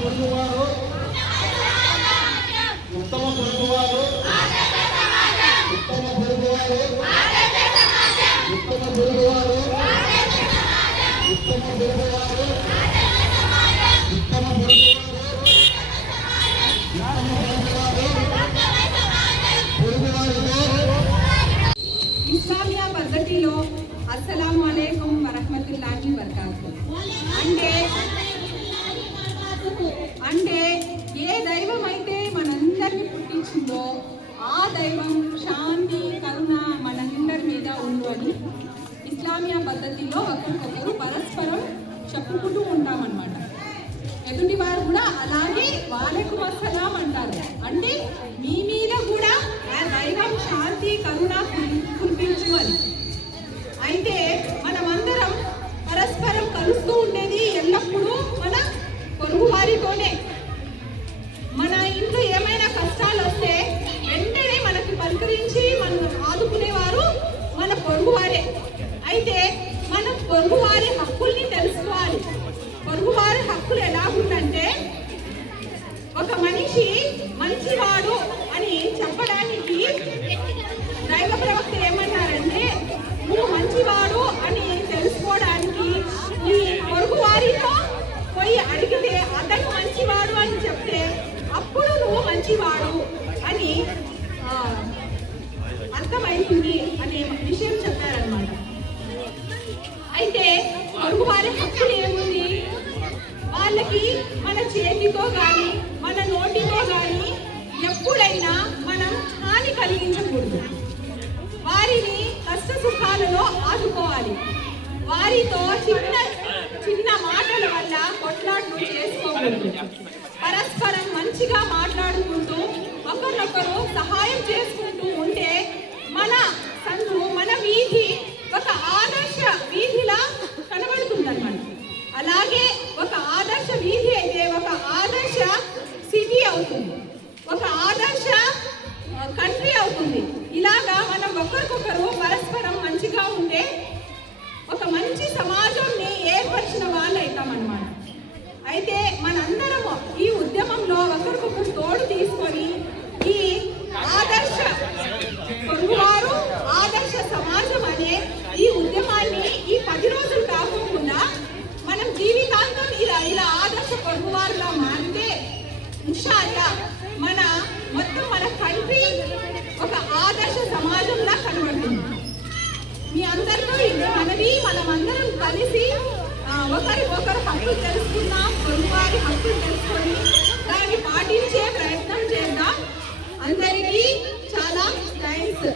పొరుగువారు ఉత్తమ పొరుగువారు ఉత్తమ పొరుగువారు ఉత్తమ పొరుగువారు ఉత్తమ పొరుగువారు ఉత్తమ ఇస్లామియా పద్ధతిలో అస్సలాము అలైకుం వరహ్మతుల్లాహి వబరకాతుహు అంటే ఏ దైవం అయితే మనందరినీ పుట్టించిందో ఆ దైవం శాంతి కరుణ మనందరి మీద ఉందని ఇస్లామియా పద్ధతిలో ఒకరికొకరు పరస్పరం చెప్పుకుంటూ ఉంటామన్నమాట. ఎదుటి వారు కూడా అలాగే వాలైకుం అస్సలాం అంటారు. అంటే మీ మీద కూడా ఆ దైవం శాంతి కరుణ కురిపించు అని. అయితే మనమందరం పరస్పరం కలుస్తూ ఉండేది ఎల్లప్పుడూ మన పొరుగు వారితోనే. మన ఇంట్లో ఏమైనా కష్టాలు వస్తే వెంటనే మనకి పలకరించి మనం ఆదుకునేవారు మన పొరుగువారే. అయితే మనం పొరుగువారి హక్కుల్ని తెలుసుకోవాలి. పొరుగువారి హక్కులు ఎలా ఉందంటే, ఒక మనిషి మంచివాడు అని చెప్పడానికి దైవ ప్రవక్త ఏమన్నారంటే, నువ్వు మంచివాడు అని తెలుసుకోవడానికి నీ పొరుగువారితో పోయి అడిగితే అతను మంచివాడు అని చెప్తే అప్పుడు నువ్వు మంచివాడు అని అర్థమైంది అనే విషయం చెప్పారనమాట. అయితే పొరుగువారి హక్కులు ఏముంది? వాళ్ళకి మన చేతితో కానీ మన నోటితో కానీ ఎప్పుడైనా మనం హాని కలిగించకూడదు. వారిని కష్ట సుఖాలలో ఆదుకోవాలి. వారితో చిన్న చిన్న మాటల వల్ల కొట్లాట్లు చేసుకోకూడదు. పరస్పరం మంచిగా మాట్లాడుకుంటూ ఒకరినొకరు సహాయం చేసుకుంటూ ఉంటే మన సంఘు మన వీధి ఒక ఆదర్శ వీధిలా కనబడుతుందన్నమాట. అలాగే ఒక ఆదర్శ వీధి అయితే ఒక ఆదర్శ సిటీ అవుతుంది, ఒక ఆదర్శ కంట్రీ అవుతుంది. ఇలాగా మనం ఒకరికొకరు పరస్పరం మంచిగా ఉంటే ఒక మంచి సమాజంని ఏర్పరిచిన వాళ్ళు అవుతామన్నమాట. అయితే మనందరము ఈ ఉద్యమంలో ఒకరికొకరు తోడు తీసుకొని ఈ ఆదర్శ పొరుగువారు ఆదర్శ సమాజం అనే ఈ ఉద్యమాన్ని ఈ 10 రోజులు కాకుండా మనం జీవితాంతం ఇలా ఆదర్శ పొరుగువారులా మారితే ఇన్షాల్లా మన కంట్రీ ఒక ఆదర్శ సమాజంలా కనబడుతుంది. మీ అందరితో మనమందరం కలిసి ఒకరు హక్కులు తెలుసుకుందాం, పొరుగువారి హక్కులు తెలుసుకొని దాన్ని పాటించే ప్రయత్నం చేద్దాం. అందరికీ చాలా థ్యాంక్స్.